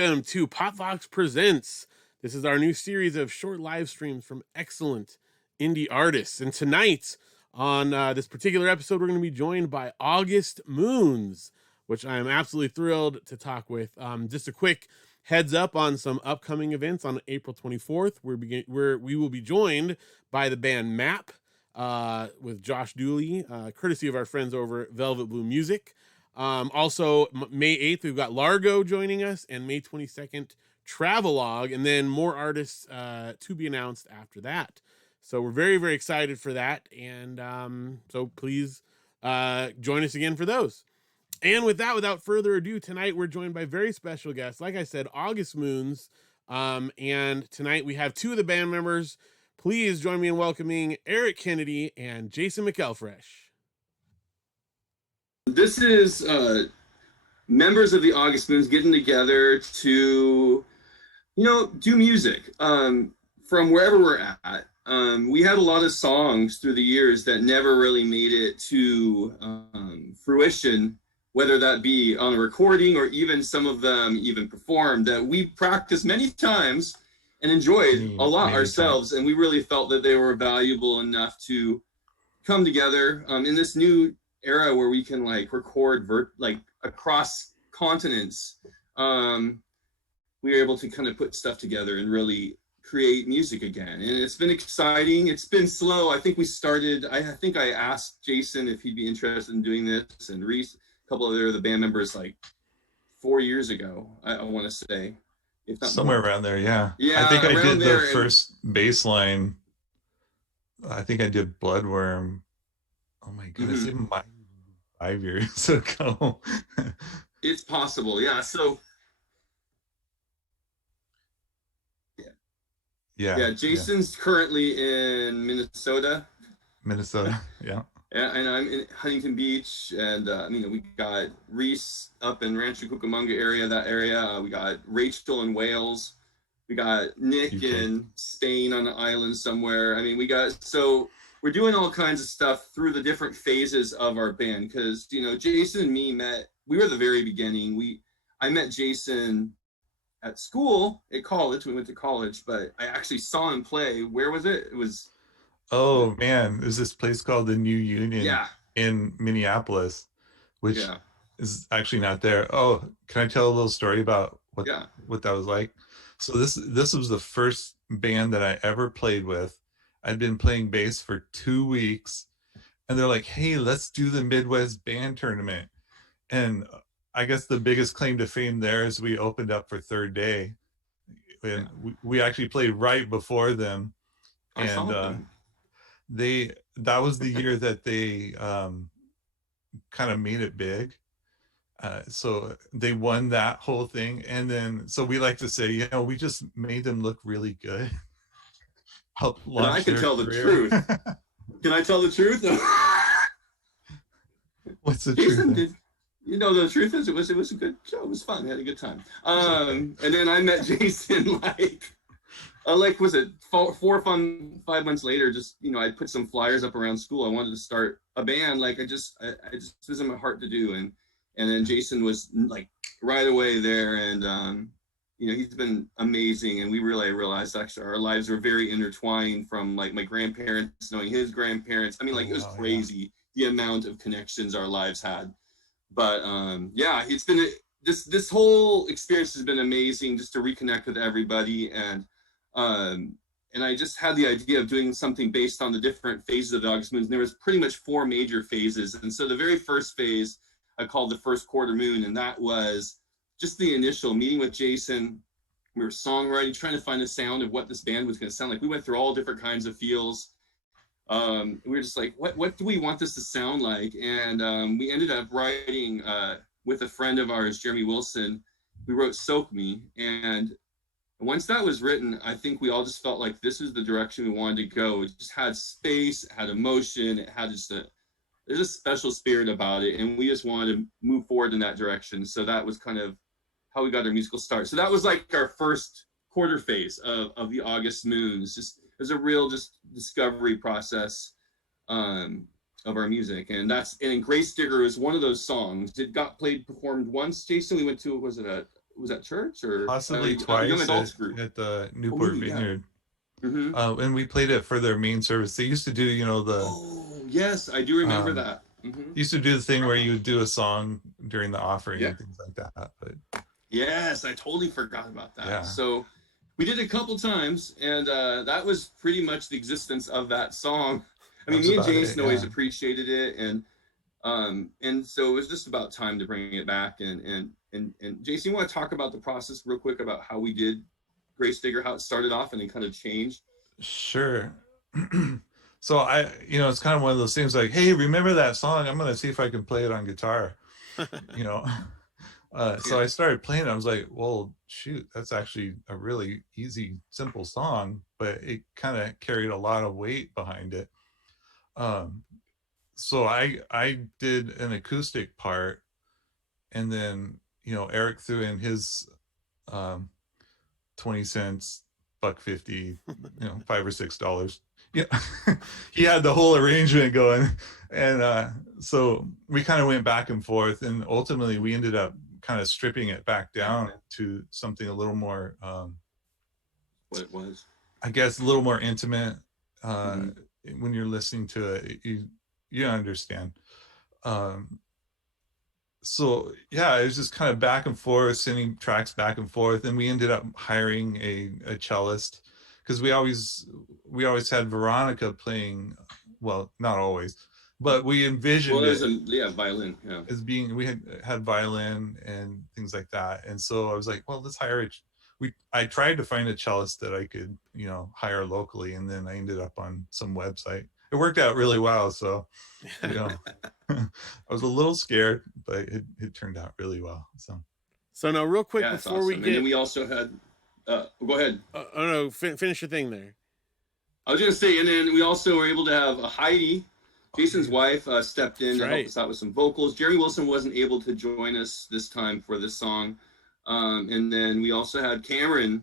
welcome to Pop.vox Presents. This is our new series of short live streams from excellent indie artists. And tonight, on this particular episode, we're going to be joined by August Moons, which I am absolutely thrilled to talk with. Just a quick heads up on some upcoming events on April 24th. We will be joined by the band Map with Josh Dooley, courtesy of our friends over at Velvet Blue Music. Also, May 8th, we've got Largo joining us, and May 22nd, Travelogue, and then more artists to be announced after that. So we're very, very excited for that, and so please join us again for those. And with that, without further ado, tonight we're joined by very special guests. Like I said, August Moons, and tonight we have two of the band members. Please join me in welcoming Eric Kennedy and Jason McElfresh. This is members of the August Moons getting together to, do music from wherever we're at. We had a lot of songs through the years that never really made it to fruition, whether that be on a recording or even some of them even performed, that we practiced many times and enjoyed a lot ourselves. And we really felt that they were valuable enough to come together in this new era where we can record across continents. We were able to kind of put stuff together and really create music again, and it's been exciting. It's been slow. I think I asked Jason if he'd be interested in doing this, and Reese, a couple of the band members, 4 years ago, I want to say, if not somewhere more. Around there. Yeah, yeah, I think I did the first bass line. I think I did Bloodworm. Oh my goodness, it might be 5 years ago. It's possible, yeah. So yeah, Jason's currently in Minnesota, yeah, and I'm in Huntington Beach, and we got Reese up in Rancho Cucamonga area. We got Rachel in Wales. We got Nick in Spain on the island somewhere. So we're doing all kinds of stuff through the different phases of our band, because Jason and me met. We were the very beginning. I met Jason at school, at college. We went to college, but I actually saw him play. Where was it? It was. Oh man, there's this place called the New Union in Minneapolis, which is actually not there. Oh, can I tell a little story about what that was like? So this was the first band that I ever played with. I'd been playing bass for 2 weeks, and they're like, "Hey, let's do the Midwest Band Tournament." And I guess the biggest claim to fame there is we opened up for Third Day, and we actually played right before them. And that was the year that they kind of made it big. So they won that whole thing, and then so we like to say, we just made them look really good. Help launch I can their tell career. The truth. Can I tell the truth? What's the Jason truth? The truth is, it was a good show. It was fun. I had a good time. And then I met Jason was it 4 or 5 months later? Just I put some flyers up around school. I wanted to start a band. I just was in my heart to do, and then Jason was right away there, and he's been amazing. And we really realized actually our lives were very intertwined, from my grandparents knowing his grandparents. It was crazy the amount of connections our lives had. But it's been this whole experience has been amazing, just to reconnect with everybody, and I just had the idea of doing something based on the different phases of the August Moons. And there was pretty much 4 major phases, and so the very first phase I called the first quarter moon, and that was just the initial meeting with Jason. We were songwriting, trying to find a sound of what this band was going to sound like. We went through all different kinds of feels. We were just like, what do we want this to sound like? And we ended up writing with a friend of ours, Jeremy Wilson. We wrote Soak Me. And once that was written, I think we all just felt like this is the direction we wanted to go. It just had space, it had emotion, it had there's a special spirit about it. And we just wanted to move forward in that direction. So that was kind of how we got our musical start. So that was our first quarter phase of the August Moons. Just as a real discovery process of our music. And Grace Digger is one of those songs. It got performed once, Jason. We went to, was that church or possibly a young twice adults group at the Newport Vineyard. And we played it for their main service. They used to do, Oh yes, I do remember that. Used to do the thing where you would do a song during the offering and things like that. But yes, I totally forgot about that. Yeah. So we did it a couple times, and that was pretty much the existence of that song. I mean, me and Jason always appreciated it, and so it was just about time to bring it back. And Jason, you want to talk about the process real quick about how we did Grace Digger, how it started off and then kind of changed? Sure. So it's kind of one of those things like, hey, remember that song? I'm going to see if I can play it on guitar, So I started playing it. I was like, well, shoot, that's actually a really easy, simple song, but it kind of carried a lot of weight behind it. So I did an acoustic part, and then, Eric threw in his 20 cents, $1.50, $5 or $6. Yeah, he had the whole arrangement going, and so we kind of went back and forth, and ultimately we ended up kind of stripping it back down to something a little more what it was, I guess, a little more intimate. When you're listening to it, you understand. So yeah, it was just kind of back and forth, sending tracks back and forth, and we ended up hiring a cellist, because we always had Veronica playing. Well, not always, but we envisioned violin, as being, we had violin and things like that. And so I was like, well, let's hire I tried to find a cellist that I could hire locally, and then I ended up on some website. It worked out really well, so I was a little scared, but it turned out really well. So now, real quick, before we get, and then we also had go ahead. No, finish your thing there. I was gonna say, and then we also were able to have Heidi, Jason's wife, stepped in to help us out with some vocals. Jerry Wilson wasn't able to join us this time for this song, and then we also had Cameron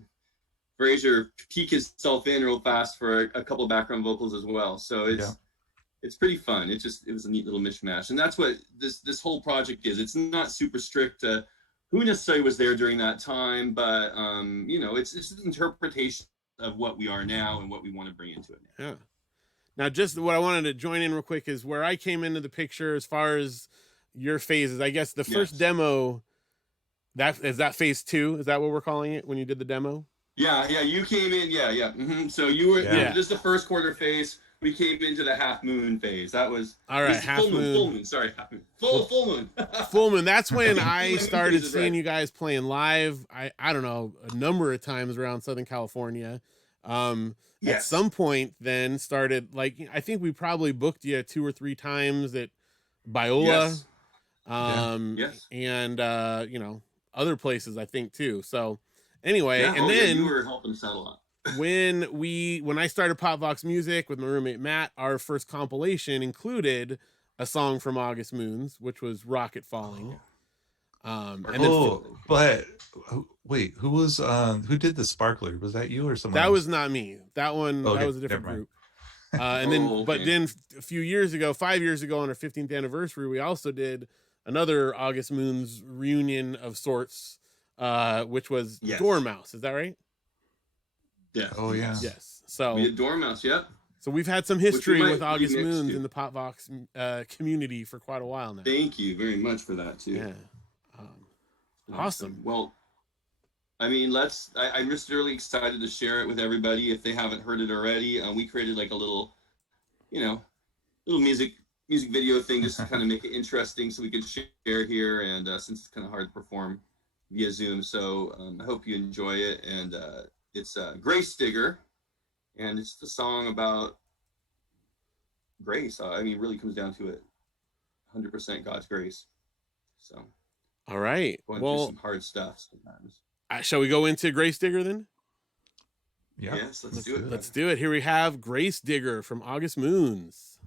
Frazier peek himself in real fast for a couple of background vocals as well. So it's pretty fun. It was a neat little mishmash, and that's what this whole project is. It's not super strict to who necessarily was there during that time, but it's an interpretation of what we are now and what we want to bring into it now. Yeah. Now, just what I wanted to join in real quick is where I came into the picture as far as your phases. I guess the first demo, that phase 2. Is that what we're calling it when you did the demo? Yeah, you came in, So you were this is the first quarter phase. We came into the half moon phase. That was all right. Full moon. Sorry, half moon. Full moon. Full moon. That's when I started seeing you guys playing live. I don't know, a number of times around Southern California. At some point, then started, like, I think we probably booked you 2 or 3 times at Biola, and other places, I think, too. So anyway, and then you were helping us out a lot. when I started Pop Vox Music with my roommate Matt, our first compilation included a song from August Moons, which was Rocket Falling. But wait, who did the Sparkler? Was that you or someone else? That was not me. That one, that was a different group. And then, but then a few years ago, 5 years ago, on our 15th anniversary, we also did another August Moons reunion of sorts, which was Dormouse. Is that right? Yeah. Oh yeah. Yes. So we did Dormouse. Yep. So we've had some history with August Moons in the Pop Vox community for quite a while now. Thank you very much for that too. Yeah. Awesome. Well, I mean, I'm just really excited to share it with everybody if they haven't heard it already. We created like a little, little music video thing just to kind of make it interesting so we could share here. And since it's kind of hard to perform via Zoom, so I hope you enjoy it. And it's Grace Digger, and it's the song about grace. I mean, it really comes down to it. 100% God's grace. So. All right. Going through some hard stuff sometimes. Shall we go into Grace Digger then? Yeah. Yes, let's do it. Let's do it. Here we have Grace Digger from August Moons.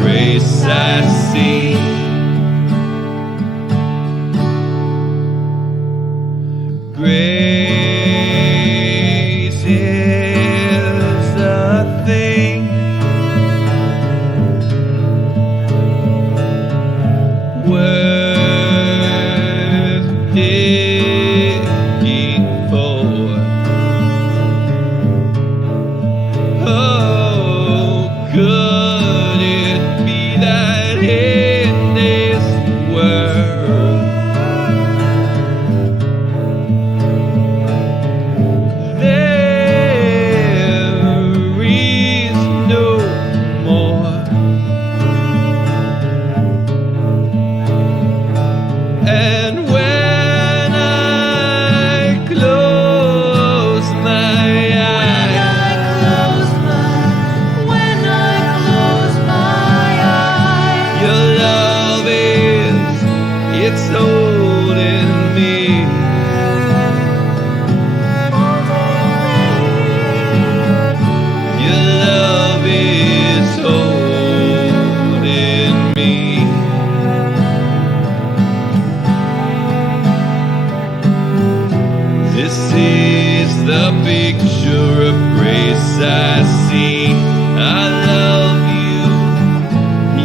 grace I see. Grace is the thing worth digging for. Oh, could it be that in this world there is no more? And when I close my eyes, your love it's holding me. Your love is holding me. This is the picture of grace I see. I love you,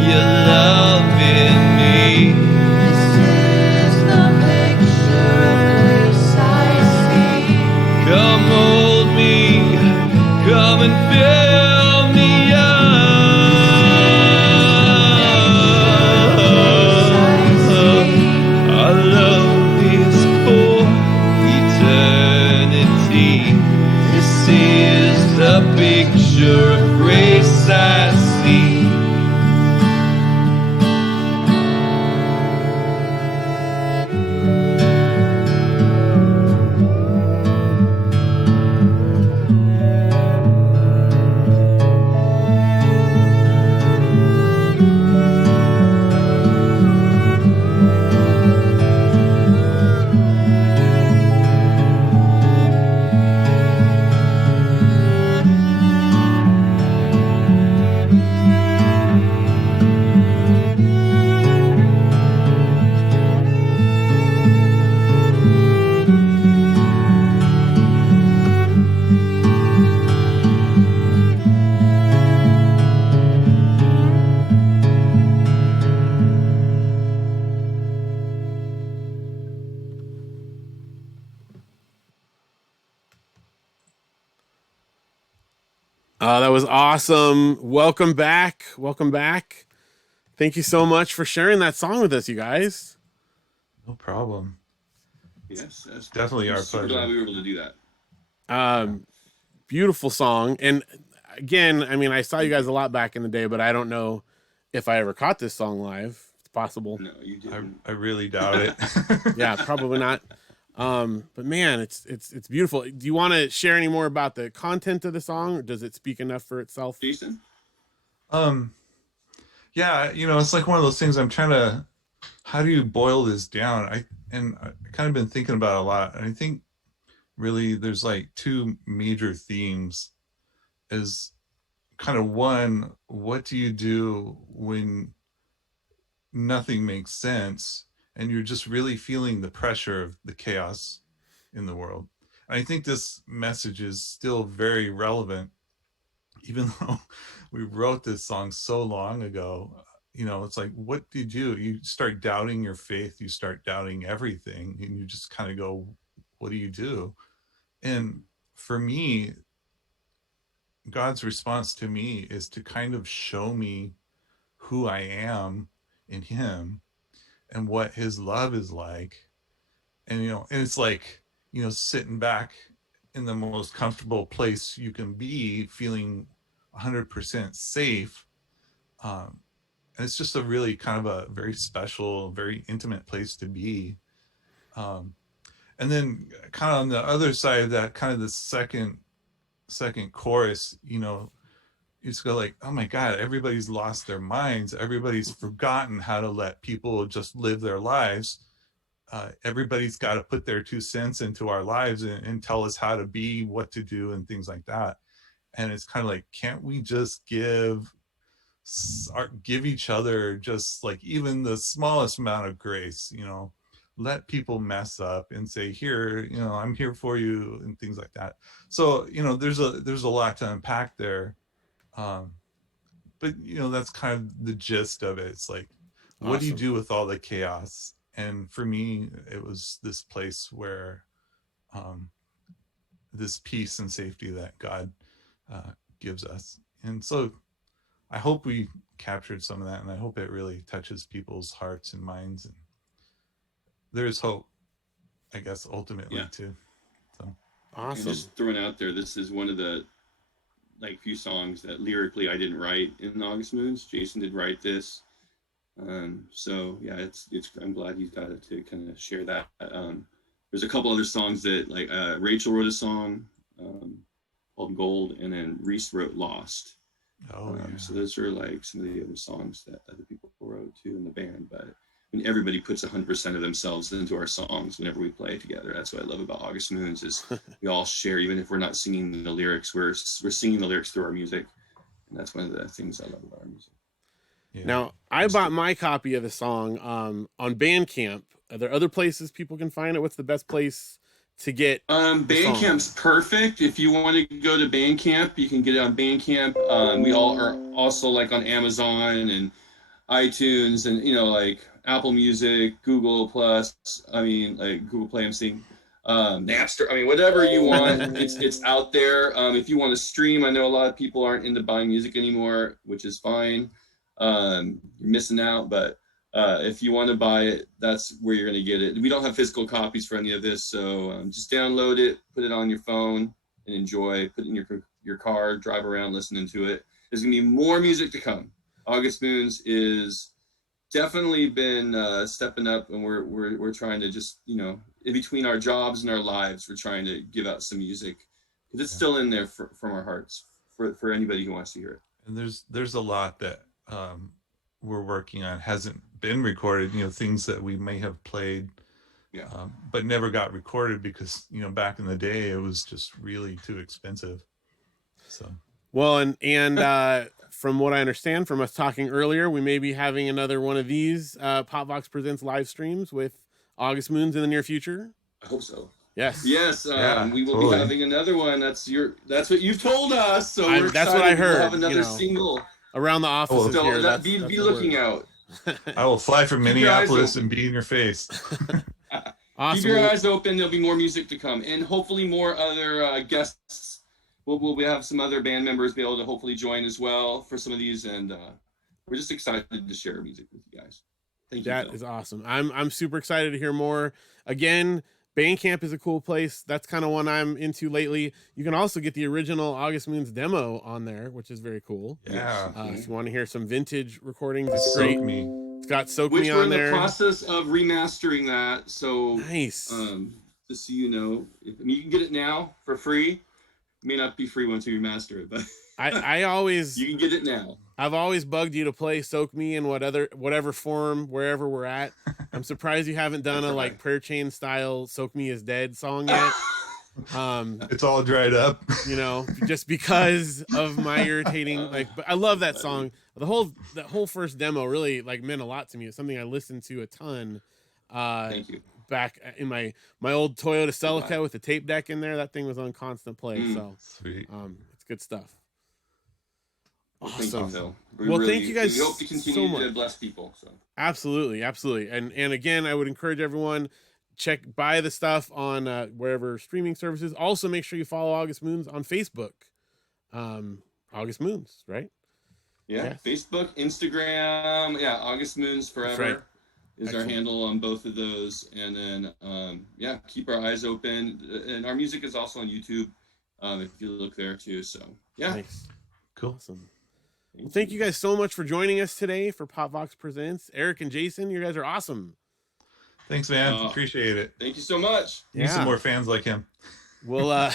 you're loving me. This is the picture of grace I see. Come hold me, come and fill me up. Our love is for eternity. This is the picture of grace I see. That was awesome. Welcome back. Welcome back. Thank you so much for sharing that song with us, you guys. No problem. Yes, that's definitely our super pleasure. glad we were able to do that. Beautiful song. And again, I mean, I saw you guys a lot back in the day, but I don't know if I ever caught this song live. It's possible. No, you didn't. I really doubt it. Yeah, probably not. But man, it's beautiful. Do you want to share any more about the content of the song, or does it speak enough for itself? Jason? Yeah, it's like one of those things I'm trying to, how do you boil this down? I kind of been thinking about it a lot. And I think really there's like two major themes. Is kind of one, what do you do when nothing makes sense and you're just really feeling the pressure of the chaos in the world? And I think this message is still very relevant, even though we wrote this song so long ago. It's like, what did you start doubting your faith, you start doubting everything, and you just kind of go, what do you do? And for me, God's response to me is to kind of show me who I am in him and what his love is like. And and it's like, sitting back in the most comfortable place you can be, feeling 100% safe. And it's just a really kind of a very special, very intimate place to be. And then kind of on the other side of that, kind of the second chorus, you just go like, oh my God, everybody's lost their minds. Everybody's forgotten how to let people just live their lives. Everybody's got to put their 2 cents into our lives and tell us how to be, what to do, and things like that. And it's kind of like, can't we just give give each other just like even the smallest amount of grace, you know, let people mess up and say, here, you know, I'm here for you, and things like that. So, you know, there's a lot to unpack there. But you know, that's kind of the gist of it. It's like, what do you do with all the chaos? And for me, it was this place where this peace and safety that God gives us. And so I hope we captured some of that, and I hope it really touches people's hearts and minds. And there's hope, I guess, ultimately, too. So awesome. And just throwing out there, this is one of the like few songs that lyrically I didn't write in August Moons. Jason did write this. So yeah, it's I'm glad he's got it to kind of share that. There's a couple other songs that like Rachel wrote a song called Gold, and then Reese wrote Lost. So those are like some of the other songs that other people wrote too in the band. But I mean, everybody puts 100% of themselves into our songs whenever we play together. That's what I love about August Moons is we all share, even if we're not singing the lyrics, we're singing the lyrics through our music, and that's one of the things I love about our music. Yeah. Now, I bought my copy of the song on Bandcamp. Are there other places people can find it? What's the best place to get Bandcamp's perfect. If you want to go to Bandcamp, you can get it on Bandcamp. We all are also like on Amazon and iTunes and, you know, like Apple Music, Google Plus, I mean, like Google Play, I'm seeing, Napster, I mean, whatever you want, it's out there. If you want to stream, I know a lot of people aren't into buying music anymore, which is fine. You're missing out, but if you want to buy it, that's where you're going to get it. We don't have physical copies for any of this, so just download it, put it on your phone, and enjoy. Put it in your car, drive around listening to it. There's going to be more music to come. August Moons is definitely been stepping up, and we're trying to just, you know, in between our jobs and our lives, we're trying to give out some music because it's still in there from our hearts for anybody who wants to hear it. And there's a lot that we're working on hasn't been recorded, you know, things that we may have played but never got recorded because, you know, back in the day it was just really too expensive. So well, and from what I understand from us talking earlier, we may be having another one of these pop.vox presents live streams with August Moons in the near future. I hope so. Yes. We will be having another one. That's what you've told us. So we're that's what I heard. We'll have another single around the office. So here, be looking out. I will fly from Minneapolis and be in your face. Awesome. Keep your eyes open. There'll be more music to come, and hopefully more other guests. We'll have some other band members be able to hopefully join as well for some of these, and we're just excited to share music with you guys. Thank you. That is awesome. I'm super excited to hear more. Again, Bandcamp is a cool place. That's kind of one I'm into lately. You can also get the original August Moons demo on there, which is very cool. Yeah. If you want to hear some vintage recordings, it's great. It's got Soak Me on there. Which we're in the process of remastering that. So nice. Just so you know, you can get it now for free. It may not be free once you remaster it, but I always you can get it now. I've always bugged you to play Soak Me in whatever form, wherever we're at. I'm surprised you haven't done a like Prayer Chain style Soak Me Is Dead song yet. It's all dried up, you know, just because of my irritating but I love that song. That whole first demo really like meant a lot to me. It's something I listened to a ton. Thank you. Back in my old Toyota Celica with the tape deck in there. That thing was on constant play. So sweet. It's good stuff. Awesome. Thank you, Phil. Thank you guys. We hope to continue to bless people. So. Absolutely. And again, I would encourage everyone buy the stuff on wherever streaming services. Also, make sure you follow August Moons on Facebook. August Moons, right? Yeah. Facebook, Instagram. Yeah, August Moons Forever is Excellent. Our handle on both of those. And then keep our eyes open. And our music is also on YouTube. If you look there too. So nice. Cool. Awesome. Well, thank you guys so much for joining us today for pop.vox Presents. Eric and Jason, you guys are awesome. Thanks, man. Appreciate it. Thank you so much. Need some more fans like him. Well,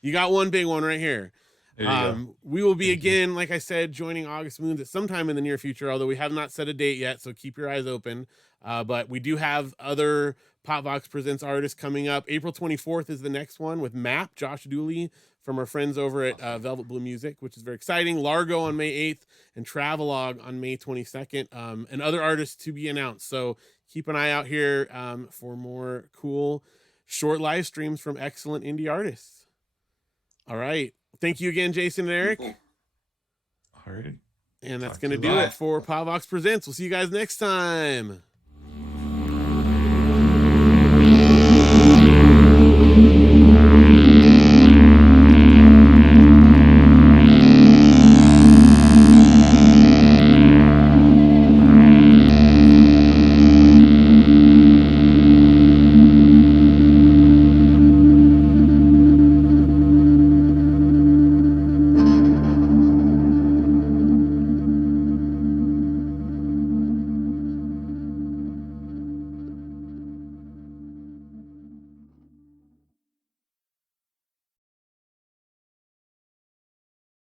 you got one big one right here. There you go. We will be Thank you. again, like I said, joining August Moons at some time in the near future, although we have not set a date yet, so keep your eyes open. But we do have other Pop.vox Presents artists coming up. April 24th is the next one with Map, Josh Dooley from our friends over at Velvet Blue Music, which is very exciting. Largo on May 8th and Travelogue on May 22nd, and other artists to be announced. So keep an eye out here for more cool short live streams from excellent indie artists. All right. Thank you again, Jason and Eric. Cool. All right. And that's going to do it for Pop.vox Presents. We'll see you guys next time.